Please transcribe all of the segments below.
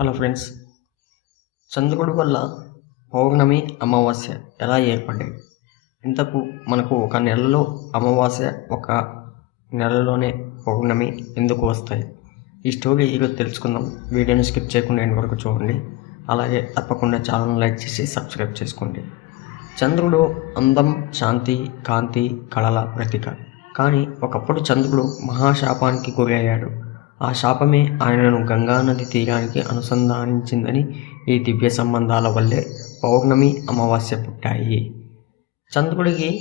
Hello friends చంద్రుడి వల్ల పౌర్ణమి అమావాస్య ఎలా ఏర్పడ్డాయి? ఇంతకు మనకు ఒక నెలలో అమావాస్య ఒక నెలలోనే పౌర్ణమి ఎందుకు వస్తాయి? ఈ స్టోరీ ఈరోజు తెలుసుకుందాం. వీడియోని స్కిప్ చేయకుండా ఎండ్ వరకు చూడండి. అలాగే తప్పకుండా ఛానల్ లైక్ చేసి సబ్స్క్రైబ్ చేసుకోండి. చంద్రుడు అందం శాంతి కాంతి కళల ప్రతీక. కానీ ఒకప్పుడు చంద్రుడు మహాశాపానికి గురయ్యాడు. ఆ శాపమే ఆయనను గంగా నది తీరానికి అనుసంధానించిందని ఈ దివ్య సంబంధాల వల్లే పౌర్ణమి అమావాస్య పుట్టాయి. చంద్రుడికి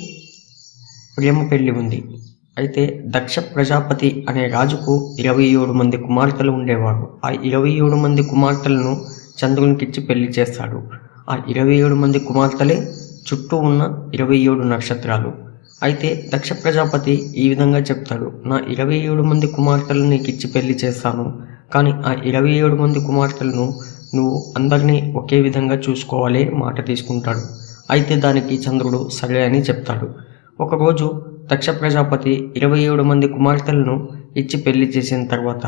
ప్రేమ పెళ్ళి ఉంది. అయితే దక్ష ప్రజాపతి అనే రాజుకు ఇరవై ఏడు మంది కుమార్తెలు ఉండేవారు ఆ ఇరవై ఏడు మంది కుమార్తెలను చంద్రునికిచ్చి పెళ్ళి చేస్తాడు. ఆ ఇరవై ఏడు మంది కుమార్తెలే చుట్టూ ఉన్న ఇరవై ఏడు నక్షత్రాలు. అయితే దక్ష ప్రజాపతి ఈ విధంగా చెప్తాడు నా ఇరవై ఏడు మంది కుమార్తెలను నీకు ఇచ్చి పెళ్ళి చేస్తాను. కానీ ఆ ఇరవై ఏడు మంది కుమార్తెలను నువ్వు అందరినీ ఒకే విధంగా చూసుకోవాలి మాట తీసుకుంటాడు. అయితే దానికి చంద్రుడు సరే అని చెప్తాడు. ఒకరోజు దక్ష ప్రజాపతి ఇరవై ఏడు మంది కుమార్తెలను ఇచ్చి పెళ్ళి చేసిన తర్వాత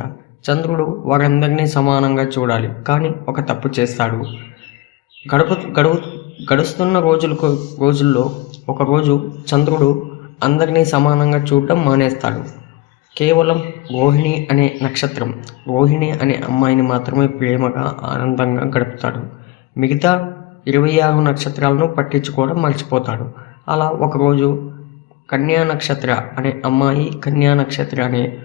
చంద్రుడు వారందరినీ సమానంగా చూడాలి. కానీ ఒక తప్పు చేస్తాడు. గడుపు గడువు గడుస్తున్న రోజులకు రోజుల్లో ఒకరోజు చంద్రుడు అందరినీ సమానంగా చూడడం మానేస్తాడు. కేవలం రోహిణి అనే నక్షత్రం రోహిణి అనే అమ్మాయిని మాత్రమే ప్రేమగా ఆనందంగా గడుపుతాడు. మిగతా ఇరవై ఆరు నక్షత్రాలను పట్టించుకోవడం మర్చిపోతాడు. అలా ఒకరోజు కన్యా నక్షత్ర అనే అమ్మాయి కన్యా నక్షత్ర అనే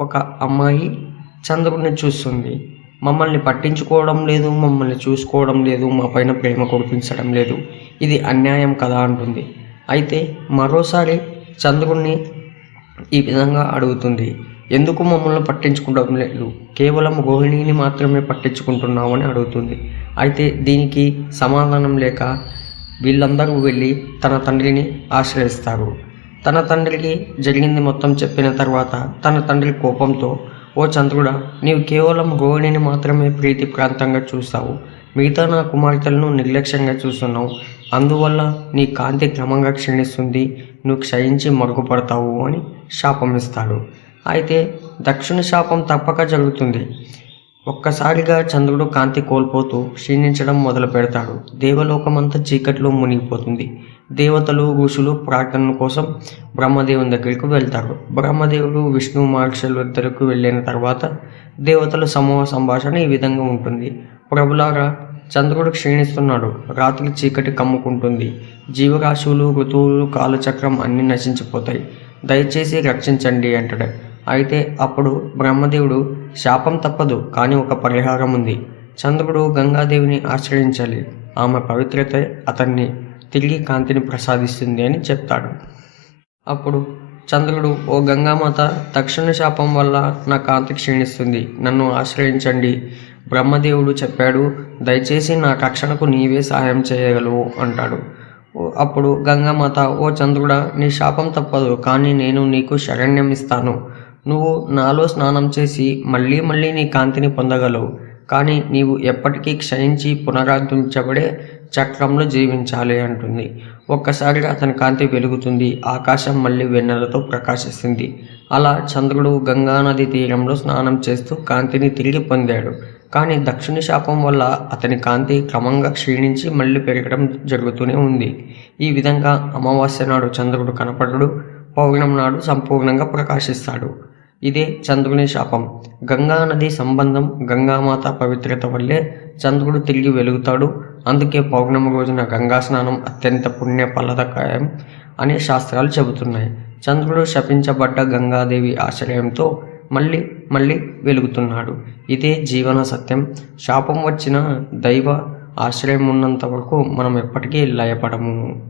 ఒక అమ్మాయి చంద్రుడిని చూస్తుంది. మమ్మల్ని పట్టించుకోవడం లేదు మమ్మల్ని చూసుకోవడం లేదు మా పైన ప్రేమ కురిపించడం లేదు. ఇది అన్యాయం కదా అంటుంది. అయితే మరోసారి చంద్రుణ్ణి ఈ విధంగా అడుగుతుంది. ఎందుకు మమ్మల్ని పట్టించుకోవడం లేదు? కేవలం గోహిణిని మాత్రమే పట్టించుకుంటున్నామని అడుగుతుంది. అయితే దీనికి సమాధానం లేక వీళ్ళందరూ వెళ్ళి తన తండ్రిని ఆశ్రయిస్తారు. తన తండ్రికి జరిగింది మొత్తం చెప్పిన తర్వాత తన తండ్రి కోపంతో ఓ చంద్రుడా నీవు కేవలం రోహిణిని మాత్రమే ప్రీతి ప్రాంతంగా చూస్తావు. మిగతా నా కుమార్తెలను నిర్లక్ష్యంగా చూస్తున్నావు. అందువల్ల నీ కాంతి క్రమంగా క్షీణిస్తుంది. నువ్వు క్షయించి మరుగుపడతావు అని శాపం ఇస్తాడు. అయితే దక్షిణ శాపం తప్పక జరుగుతుంది. ఒక్కసారిగా చంద్రుడు కాంతి కోల్పోతూ క్షీణించడం మొదలు పెడతాడు. దేవలోకమంతా చీకట్లో మునిగిపోతుంది. దేవతలు ఋషులు ప్రార్థన కోసం బ్రహ్మదేవుని దగ్గరికి వెళ్తారు. బ్రహ్మదేవుడు విష్ణు మహర్షులు ఇద్దరికి వెళ్ళిన తర్వాత దేవతల సమూహ సంభాషణ ఈ విధంగా ఉంటుంది. ప్రభులారా చంద్రుడు క్షీణిస్తున్నాడు. రాత్రి చీకటి కమ్ముకుంటుంది. జీవరాశులు ఋతువులు కాలచక్రం అన్నీ నశించిపోతాయి. దయచేసి రక్షించండి అంటాడు. అయితే అప్పుడు బ్రహ్మదేవుడు శాపం తప్పదు కానీ ఒక పరిహారం ఉంది. చంద్రుడు గంగాదేవిని ఆశ్రయించాలి. ఆమె పవిత్రత అతన్ని తిరిగి కాంతిని ప్రసాదిస్తుంది అని చెప్తాడు. అప్పుడు చంద్రుడు ఓ గంగామాత తక్షణ శాపం వల్ల నా కాంతి క్షీణిస్తుంది. నన్ను ఆశ్రయించండి. బ్రహ్మదేవుడు చెప్పాడు దయచేసి నా రక్షణకు నీవే సహాయం చేయగలవు అంటాడు. అప్పుడు గంగామాత ఓ చంద్రుడా నీ శాపం తప్పదు కానీ నేను నీకు శరణ్యం ఇస్తాను నువ్వు నాలో స్నానం చేసి మళ్ళీ మళ్ళీ నీ కాంతిని పొందగలవు. కానీ నీవు ఎప్పటికీ క్షయించి పునరాధించబడే చక్రంలో జీవించాలి అంటుంది. ఒక్కసారిగా అతని కాంతి వెలుగుతుంది. ఆకాశం మళ్ళీ వెన్నెలతో ప్రకాశిస్తుంది. అలా చంద్రుడు గంగానది తీరంలో స్నానం చేస్తూ కాంతిని తిరిగి పొందాడు. కానీ దక్షిణ శాపం వల్ల అతని కాంతి క్రమంగా క్షీణించి మళ్ళీ పెరగడం జరుగుతూనే ఉంది. ఈ విధంగా అమావాస్య నాడు చంద్రుడు కనపడడు. పౌర్ణం నాడు సంపూర్ణంగా ప్రకాశిస్తాడు. ఇదే చంద్రుని శాపం. గంగా నది సంబంధం గంగామాత పవిత్రత వల్లే చంద్రుడు తిరిగి వెలుగుతాడు. అందుకే పౌర్ణమి రోజున గంగా స్నానం అత్యంత పుణ్య ఫలదకాయం అనే శాస్త్రాలు చెబుతున్నాయి. చంద్రుడు శపించబడ్డ గంగాదేవి ఆశ్రయంతో మళ్ళీ మళ్ళీ వెలుగుతున్నాడు. ఇదే జీవన సత్యం. శాపం వచ్చిన దైవ ఆశ్రయం ఉన్నంత వరకు మనం ఎప్పటికీ లయపడము.